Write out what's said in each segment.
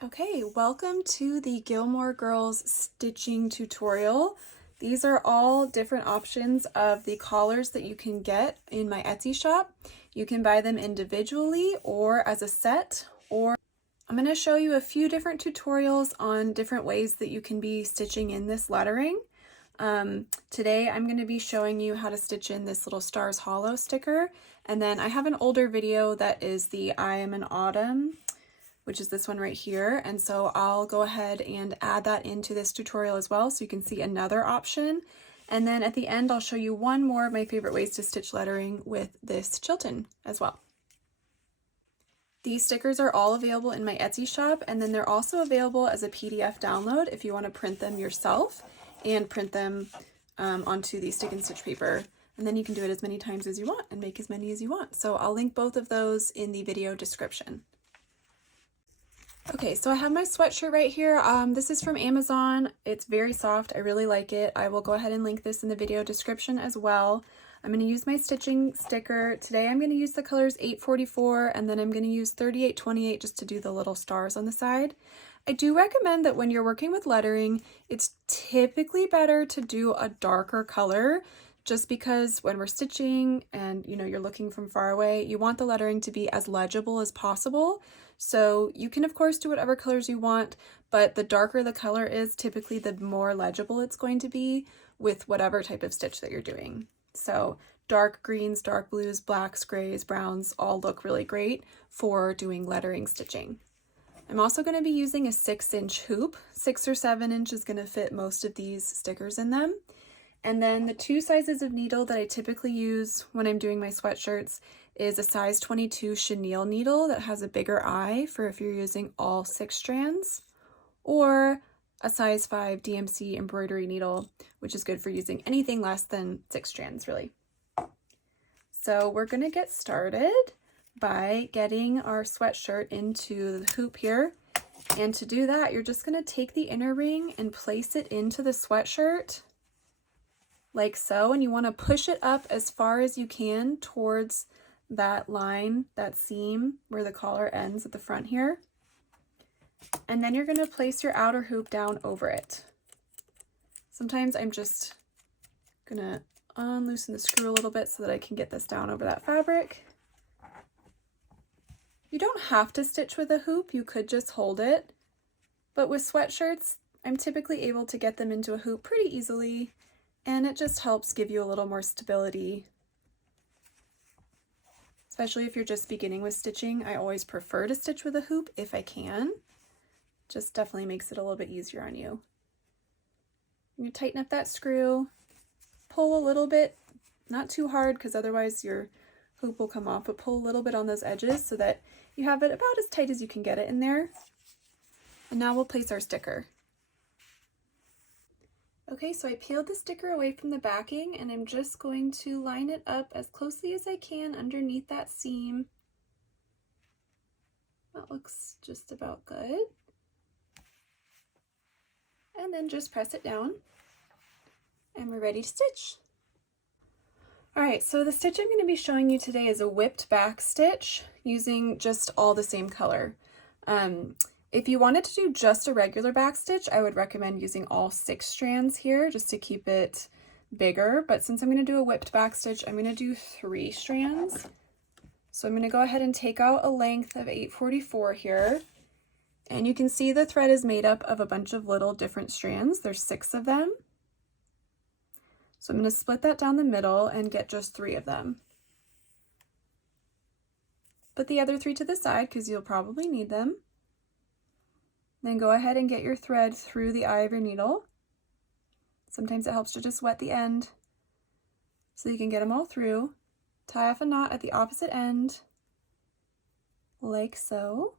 Okay, welcome to the Gilmore Girls stitching tutorial. These are all different options of the collars that you can get in my Etsy shop. You can buy them individually or as a set, or I'm going to show you a few different tutorials on different ways that you can be stitching in this lettering. Today I'm going to be showing you how to stitch in this little Stars Hollow sticker, and then I have an older video that is the I Am an Autumn, which is this one right here, and so I'll go ahead and add that into this tutorial as well so you can see another option. And then at the end I'll show you one more of my favorite ways to stitch lettering with this Chilton as well. These stickers are all available in my Etsy shop, and then they're also available as a PDF download if you want to print them yourself and print them onto the stick and stitch paper. And then you can do it as many times as you want and make as many as you want. So I'll link both of those in the video description. Okay, so I have my sweatshirt right here. This is from Amazon. It's very soft. I really like it. I will go ahead and link this in the video description as well. I'm going to use my stitching sticker. Today I'm going to use the colors 844 and then I'm going to use 3828 just to do the little stars on the side. I do recommend that when you're working with lettering, it's typically better to do a darker color, just because when we're stitching and you're looking from far away, you want the lettering to be as legible as possible. So you can of course do whatever colors you want, but the darker the color is, typically the more legible it's going to be with whatever type of stitch that you're doing. So dark greens, dark blues, blacks, grays, browns all look really great for doing lettering stitching. I'm also going to be using a 6-inch hoop. 6 or 7 inch is going to fit most of these stickers in them. And then the two sizes of needle that I typically use when I'm doing my sweatshirts is a size 22 chenille needle that has a bigger eye for if you're using all 6 strands, or a size 5 DMC embroidery needle, which is good for using anything less than 6 strands really. So we're going to get started by getting our sweatshirt into the hoop here. And to do that, you're just going to take the inner ring and place it into the sweatshirt like so, and you want to push it up as far as you can towards that line, that seam where the collar ends at the front here. And then you're going to place your outer hoop down over it. Sometimes I'm just going to unloosen the screw a little bit so that I can get this down over that fabric. You don't have to stitch with a hoop, you could just hold it, but with sweatshirts I'm typically able to get them into a hoop pretty easily, and it just helps give you a little more stability. Especially if you're just beginning with stitching, I always prefer to stitch with a hoop if I can. Just definitely makes it a little bit easier on you. You tighten up that screw, pull a little bit, not too hard because otherwise your hoop will come off, but pull a little bit on those edges so that you have it about as tight as you can get it in there. And now we'll place our sticker. Okay, so I peeled the sticker away from the backing and I'm just going to line it up as closely as I can underneath that seam. That looks just about good. And then just press it down and we're ready to stitch. Alright, so the stitch I'm going to be showing you today is a whipped back stitch using just all the same color. If you wanted to do just a regular back stitch, I would recommend using all 6 strands here just to keep it bigger, but since I'm going to do a whipped back stitch, I'm going to do 3 strands. So I'm going to go ahead and take out a length of 844 here, and you can see the thread is made up of a bunch of little different strands. There's 6 of them. So I'm going to split that down the middle and get just 3 of them. Put the other 3 to the side because you'll probably need them. Then go ahead and get your thread through the eye of your needle. Sometimes it helps to just wet the end so you can get them all through. Tie off a knot at the opposite end, like so.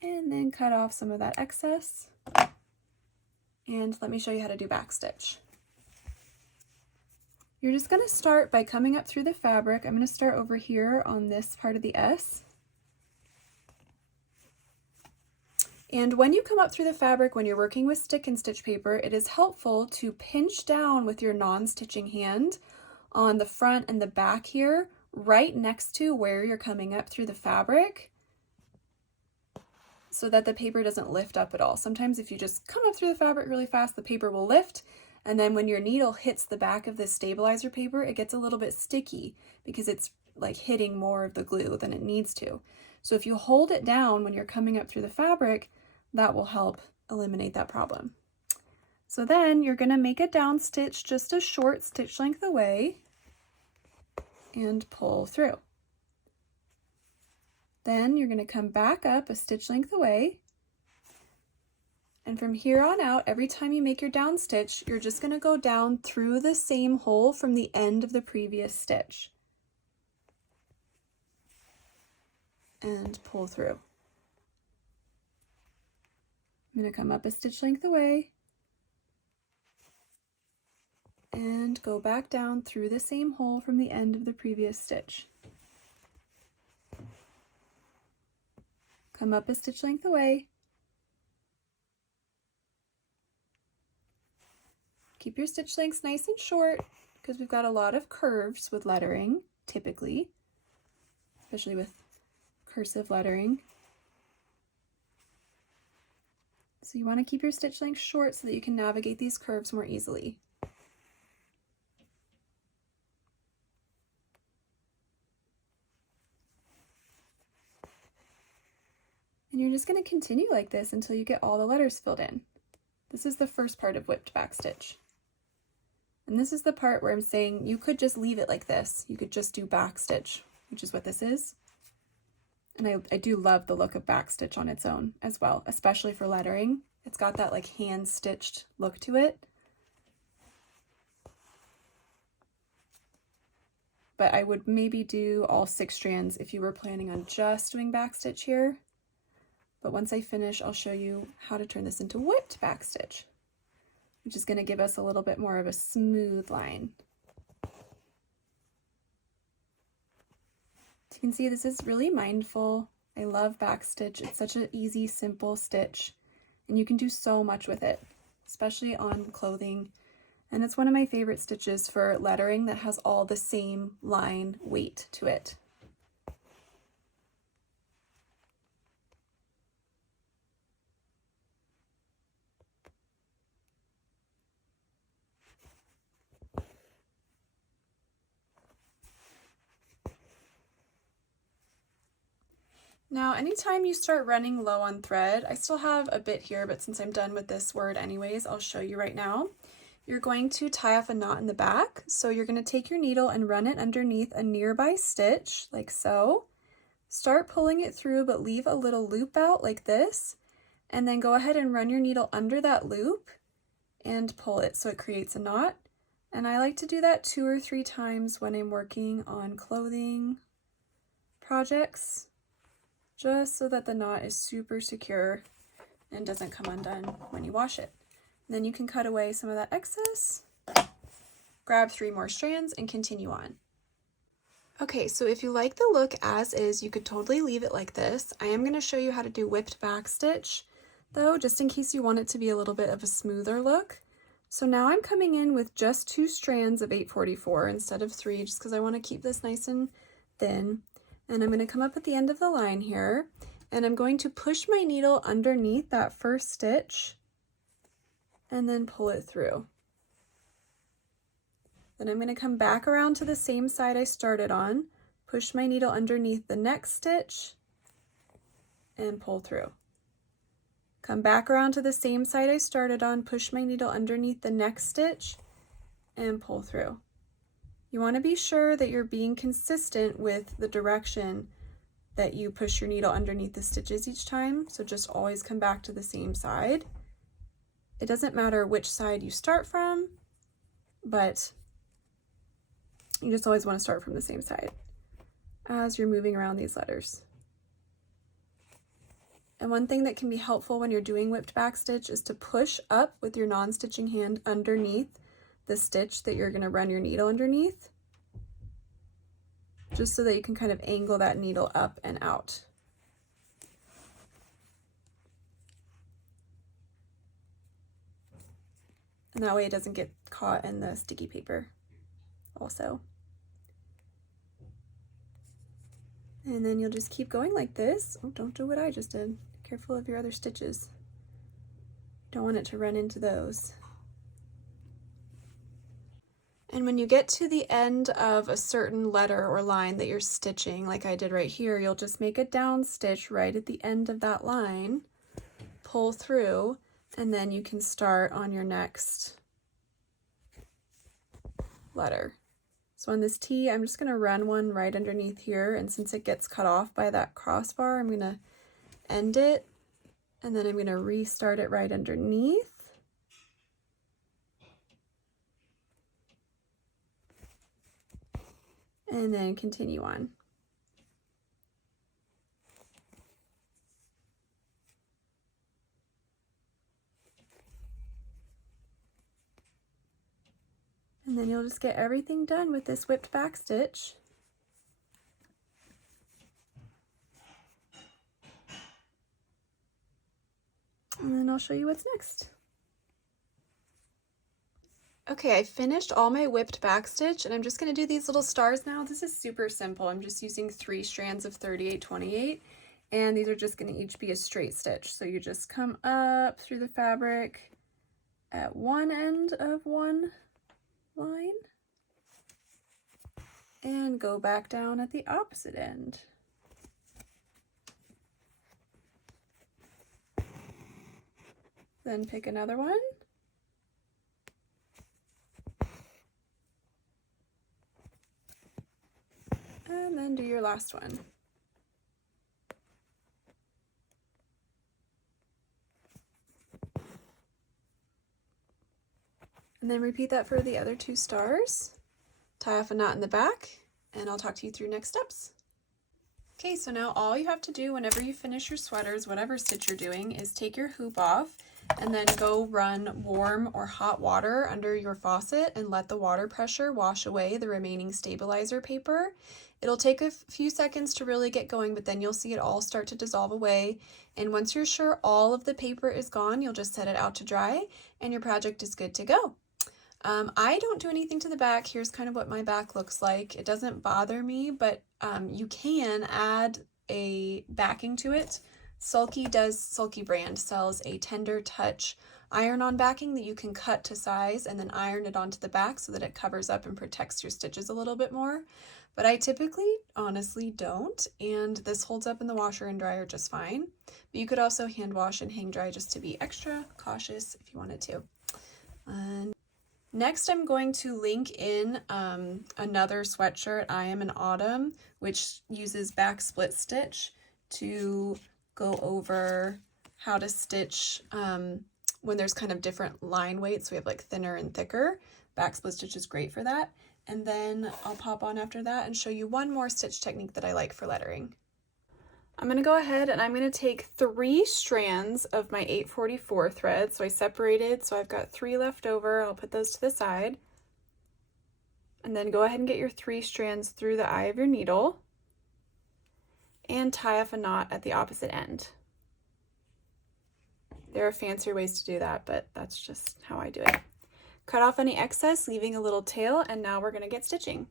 And then cut off some of that excess. And let me show you how to do back stitch. You're just going to start by coming up through the fabric. I'm going to start over here on this part of the S. And when you come up through the fabric, when you're working with stick and stitch paper, it is helpful to pinch down with your non-stitching hand on the front and the back here, right next to where you're coming up through the fabric. so that the paper doesn't lift up at all. Sometimes if you just come up through the fabric really fast, the paper will lift, and then when your needle hits the back of this stabilizer paper, it gets a little bit sticky because it's like hitting more of the glue than it needs to. So if you hold it down when you're coming up through the fabric, that will help eliminate that problem. So then you're going to make a down stitch just a short stitch length away and pull through. Then you're going to come back up a stitch length away, and from here on out, every time you make your down stitch, you're just going to go down through the same hole from the end of the previous stitch and pull through. I'm going to come up a stitch length away and go back down through the same hole from the end of the previous stitch. Come up a stitch length away. Keep your stitch lengths nice and short because we've got a lot of curves with lettering, typically, especially with cursive lettering. So you want to keep your stitch length short so that you can navigate these curves more easily. And you're just going to continue like this until you get all the letters filled in. This is the first part of whipped back stitch. And this is the part where I'm saying you could just leave it like this. You could just do back stitch, which is what this is. And I do love the look of back stitch on its own as well, especially for lettering. It's got that like hand stitched look to it. But I would maybe do all 6 strands if you were planning on just doing back stitch here. But once I finish, I'll show you how to turn this into whipped back stitch, which is going to give us a little bit more of a smooth line. As you can see, this is really mindful. I love back stitch. It's such an easy, simple stitch, and you can do so much with it, especially on clothing. And it's one of my favorite stitches for lettering that has all the same line weight to it. Now, anytime you start running low on thread, I still have a bit here, but since I'm done with this word anyways, I'll show you right now. You're going to tie off a knot in the back. So you're going to take your needle and run it underneath a nearby stitch, like so. Start pulling it through, but leave a little loop out like this. And then go ahead and run your needle under that loop and pull it so it creates a knot. And I like to do that 2 or 3 times when I'm working on clothing projects, just so that the knot is super secure and doesn't come undone when you wash it. And then you can cut away some of that excess, grab 3 more strands, and continue on. Okay, so if you like the look as is, you could totally leave it like this. I am going to show you how to do whipped back stitch, though, just in case you want it to be a little bit of a smoother look. So now I'm coming in with just 2 strands of 844 instead of 3, just because I want to keep this nice and thin. And I'm going to come up at the end of the line here, and I'm going to push my needle underneath that first stitch and then pull it through. Then I'm going to come back around to the same side I started on, push my needle underneath the next stitch and pull through. Come back around to the same side I started on, push my needle underneath the next stitch and pull through. You want to be sure that you're being consistent with the direction that you push your needle underneath the stitches each time, so just always come back to the same side. It doesn't matter which side you start from, but you just always want to start from the same side as you're moving around these letters. And one thing that can be helpful when you're doing whipped back stitch is to push up with your non-stitching hand underneath the stitch that you're going to run your needle underneath, just so that you can kind of angle that needle up and out. And that way it doesn't get caught in the sticky paper also. And then you'll just keep going like this. Oh, don't do what I just did. Careful of your other stitches. Don't want it to run into those. And when you get to the end of a certain letter or line that you're stitching, like I did right here, you'll just make a down stitch right at the end of that line, pull through, and then you can start on your next letter. So on this T, I'm just going to run one right underneath here, and since it gets cut off by that crossbar, I'm going to end it, and then I'm going to restart it right underneath. And then continue on. And then you'll just get everything done with this whipped back stitch. And then I'll show you what's next. Okay, I finished all my whipped back stitch, and I'm just going to do these little stars now. This is super simple. I'm just using 3 strands of 38-28, and these are just going to each be a straight stitch. So you just come up through the fabric at one end of one line and go back down at the opposite end. Then pick another one. And then do your last one. And then repeat that for the other 2 stars. Tie off a knot in the back, and I'll talk to you through next steps. Okay, so now all you have to do whenever you finish your sweaters, whatever stitch you're doing, is take your hoop off and then go run warm or hot water under your faucet and let the water pressure wash away the remaining stabilizer paper. It'll take a few seconds to really get going, but then you'll see it all start to dissolve away. And once you're sure all of the paper is gone, you'll just set it out to dry and your project is good to go. I don't do anything to the back. Here's kind of what my back looks like. It doesn't bother me, but you can add a backing to it. Sulky brand sells a tender touch iron-on backing that you can cut to size and then iron it onto the back so that it covers up and protects your stitches a little bit more. But I typically, honestly, don't, and this holds up in the washer and dryer just fine. But you could also hand wash and hang dry just to be extra cautious if you wanted to. Next, I'm going to link in another sweatshirt, I Am in Autumn, which uses back split stitch to go over how to stitch when there's kind of different line weights. We have like thinner and thicker. Back split stitch is great for that. And then I'll pop on after that and show you one more stitch technique that I like for lettering. I'm going to go ahead and I'm going to take 3 strands of my 844 thread. So I separated, so I've got 3 left over. I'll put those to the side. And then go ahead and get your 3 strands through the eye of your needle and tie off a knot at the opposite end. There are fancier ways to do that, but that's just how I do it. Cut off any excess, leaving a little tail, and now we're going to get stitching.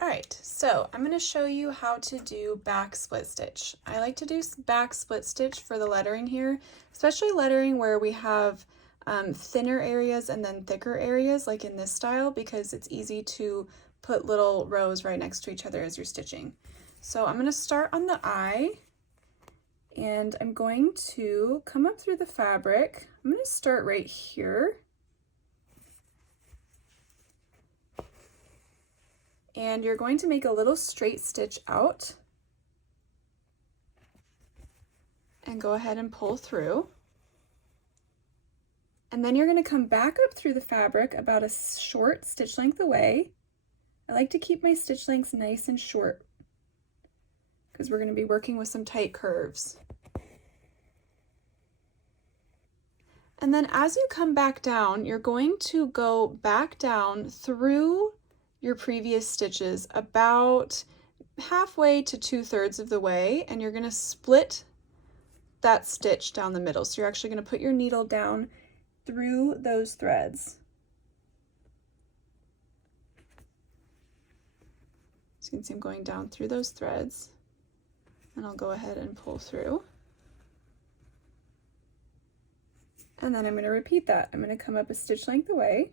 Alright, so I'm going to show you how to do back split stitch. I like to do back split stitch for the lettering here, especially lettering where we have thinner areas and then thicker areas, like in this style, because it's easy to put little rows right next to each other as you're stitching. So I'm going to start on the eye, and I'm going to come up through the fabric. I'm going to start right here. And you're going to make a little straight stitch out and go ahead and pull through. And then you're going to come back up through the fabric about a short stitch length away. I like to keep my stitch lengths nice and short because we're going to be working with some tight curves. And then as you come back down, you're going to go back down through your previous stitches about halfway to 2/3 of the way, and you're going to split that stitch down the middle. So you're actually going to put your needle down through those threads. So you can see I'm going down through those threads, and I'll go ahead and pull through. And then I'm going to repeat that. I'm going to come up a stitch length away.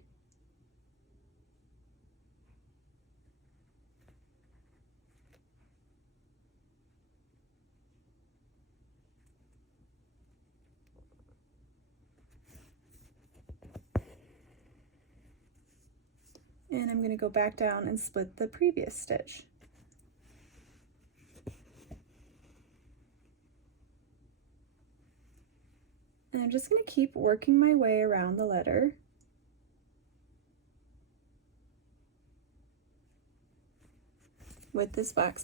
And I'm going to go back down and split the previous stitch. And I'm just going to keep working my way around the letter. With this back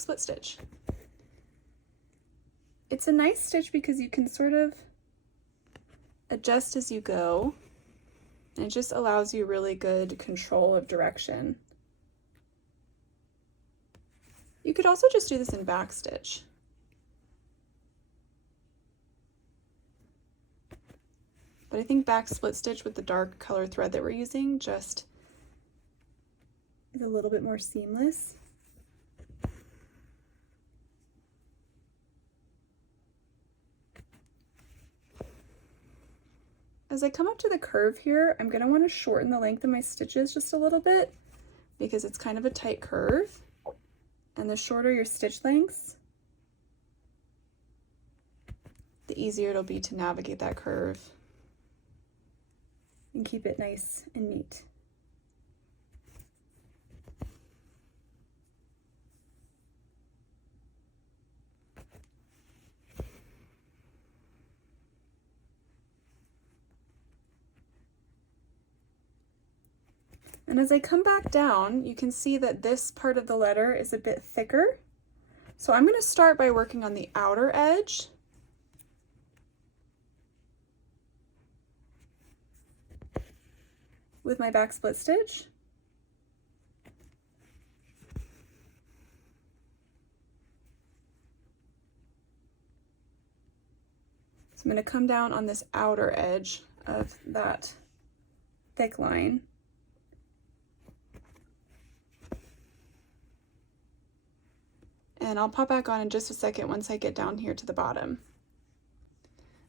split stitch. It's a nice stitch because you can sort of adjust as you go, and it just allows you really good control of direction. You could also just do this in back stitch. But I think back split stitch with the dark color thread that we're using just is a little bit more seamless. As I come up to the curve here, I'm going to want to shorten the length of my stitches just a little bit because it's kind of a tight curve. And the shorter your stitch lengths, the easier it'll be to navigate that curve and keep it nice and neat. And as I come back down, you can see that this part of the letter is a bit thicker. So I'm going to start by working on the outer edge. With my back split stitch. So I'm going to come down on this outer edge of that thick line. And I'll pop back on in just a second once I get down here to the bottom.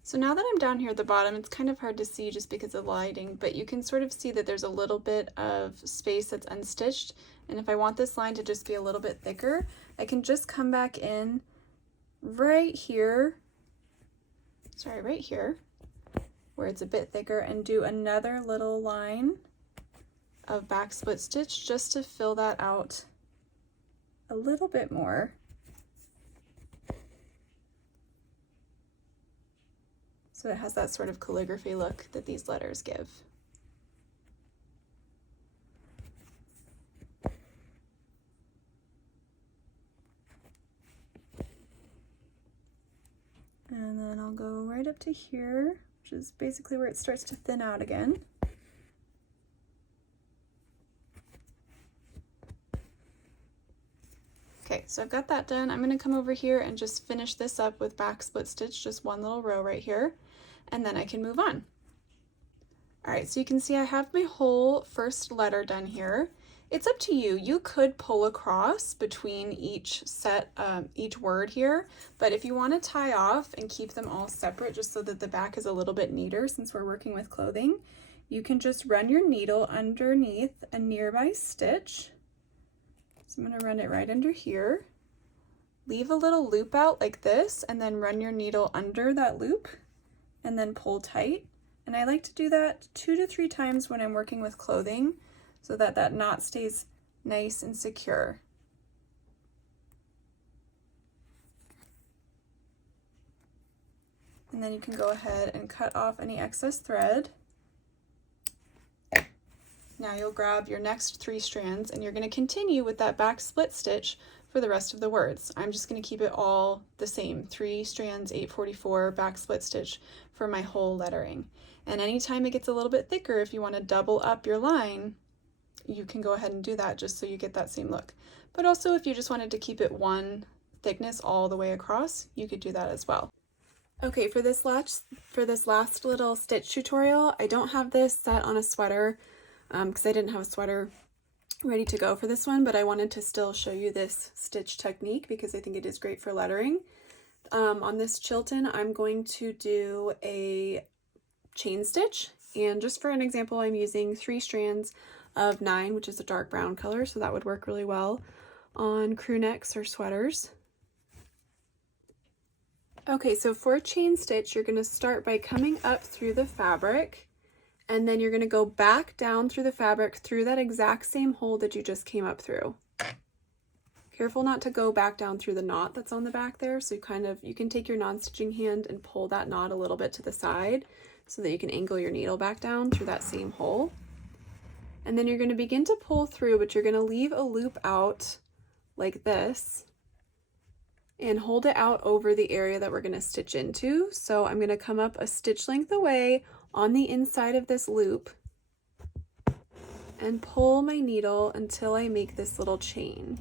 So now that I'm down here at the bottom, it's kind of hard to see just because of lighting, but you can sort of see that there's a little bit of space that's unstitched. And if I want this line to just be a little bit thicker, I can just come back in right here, where it's a bit thicker, and do another little line of back split stitch just to fill that out a little bit more. So it has that sort of calligraphy look that these letters give. And then I'll go right up to here, which is basically where it starts to thin out again. Okay, so I've got that done. I'm going to come over here and just finish this up with back split stitch, just one little row right here, and then I can move on. All right, so you can see I have my whole first letter done here. It's up to you. You could pull across between each word here, but if you want to tie off and keep them all separate just so that the back is a little bit neater since we're working with clothing, you can just run your needle underneath a nearby stitch. So I'm going to run it right under here. Leave a little loop out like this and then run your needle under that loop and then pull tight. And I like to do that 2 to 3 times when I'm working with clothing so that that knot stays nice and secure. And then you can go ahead and cut off any excess thread. Now you'll grab your next 3 strands and you're going to continue with that back split stitch for the rest of the words. I'm just going to keep it all the same, 3 strands, 844 back split stitch for my whole lettering. And anytime it gets a little bit thicker, if you want to double up your line, you can go ahead and do that just so you get that same look. But also if you just wanted to keep it one thickness all the way across, you could do that as well. Okay, for this last little stitch tutorial, I don't have this set on a sweater because I didn't have a sweater ready to go for this one, but I wanted to still show you this stitch technique because I think it is great for lettering. On this Chilton, I'm going to do a chain stitch. And just for an example, I'm using 3 strands of 9, which is a dark brown color, so that would work really well on crew necks or sweaters. Okay, so for a chain stitch, you're going to start by coming up through the fabric, and then you're going to go back down through the fabric through that exact same hole that you just came up through. Careful not to go back down through the knot that's on the back there, so you can take your non-stitching hand and pull that knot a little bit to the side so that you can angle your needle back down through that same hole. And then you're going to begin to pull through, but you're going to leave a loop out like this and hold it out over the area that we're going to stitch into. So I'm going to come up a stitch length away on the inside of this loop and pull my needle until I make this little chain.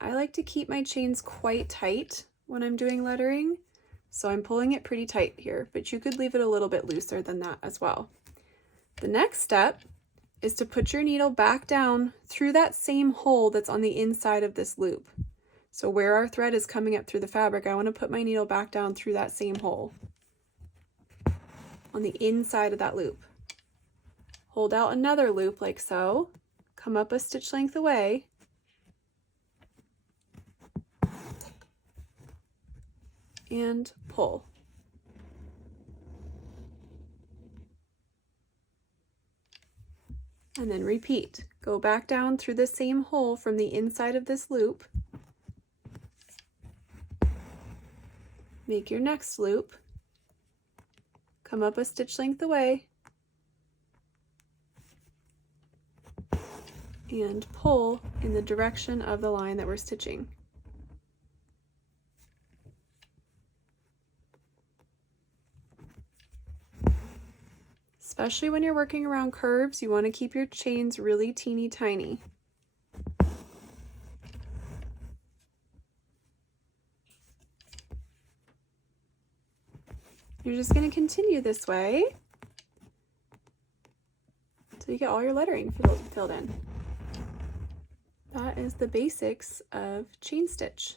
I like to keep my chains quite tight when I'm doing lettering, so I'm pulling it pretty tight here, but you could leave it a little bit looser than that as well. The next step is to put your needle back down through that same hole that's on the inside of this loop. So where our thread is coming up through the fabric, I want to put my needle back down through that same hole on the inside of that loop. Hold out another loop like so, come up a stitch length away, and pull. And then repeat. Go back down through the same hole from the inside of this loop. Make your next loop. Come up a stitch length away. And pull in the direction of the line that we're stitching. Especially when you're working around curves, you want to keep your chains really teeny tiny. You're just going to continue this way until you get all your lettering filled in. That is the basics of chain stitch.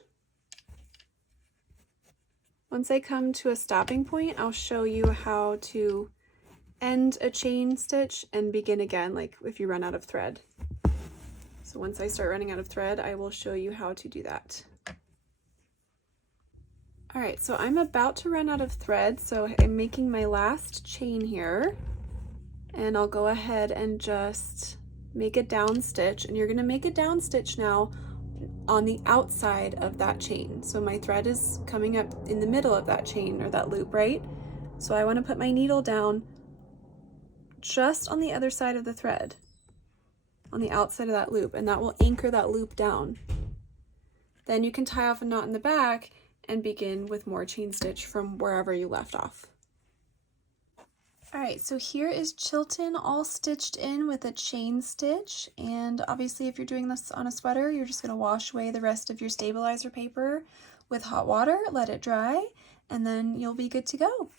Once I come to a stopping point, I'll show you how to end a chain stitch and begin again, like if you run out of thread. So once I start running out of thread, I will show you how to do that. All right, so I'm about to run out of thread, so I'm making my last chain here, and I'll go ahead and just make a down stitch, and you're going to make a down stitch now on the outside of that chain. So my thread is coming up in the middle of that chain or that loop, right? So I want to put my needle down just on the other side of the thread, on the outside of that loop, and that will anchor that loop down. Then you can tie off a knot in the back and begin with more chain stitch from wherever you left off. All right, so here is Chilton all stitched in with a chain stitch, and obviously if you're doing this on a sweater, you're just going to wash away the rest of your stabilizer paper with hot water, let it dry, and then you'll be good to go.